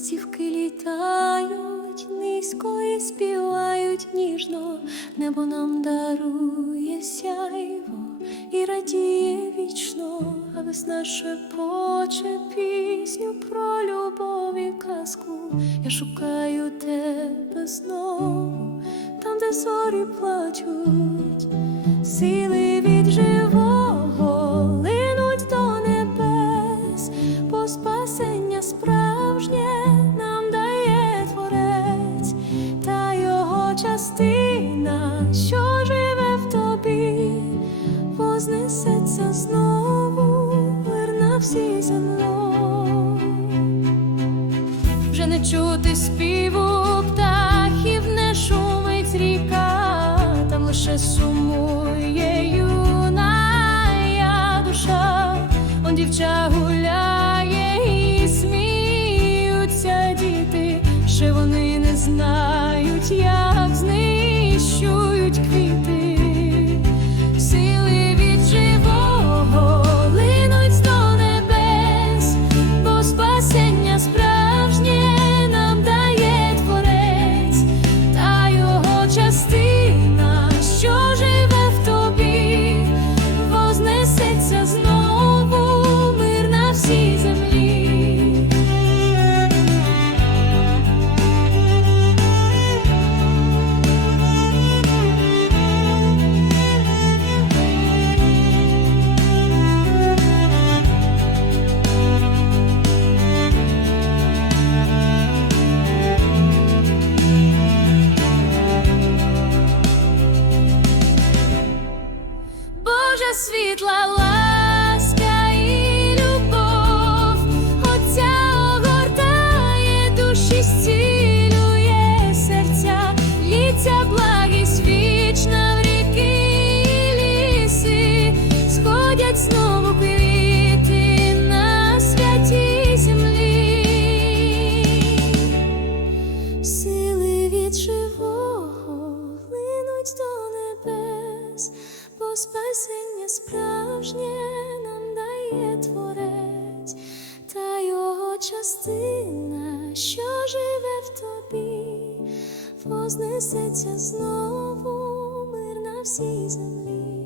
ластівки літають, низько і співають ніжно, небо нам дарує сяйво і радіє вічно, а весна шепоче пісню про любов і казку. Я шукаю тебе знову, там, де зорі плачуть, сили. Вже не чути співу птахів, не шумить ріка, там лише сумує юна душа, он дівча гуляє і сміються діти, ще вони не знають, як світла ласка і любов, Отця огортає душі, зцілює серця, ліця благість вічна в ріки сходять знову квіти на святій землі. Сили від живого до небес, бо спасення справжнє нам дає творець, та його частина, що живе в тобі, вознесеться знову мир на всій землі.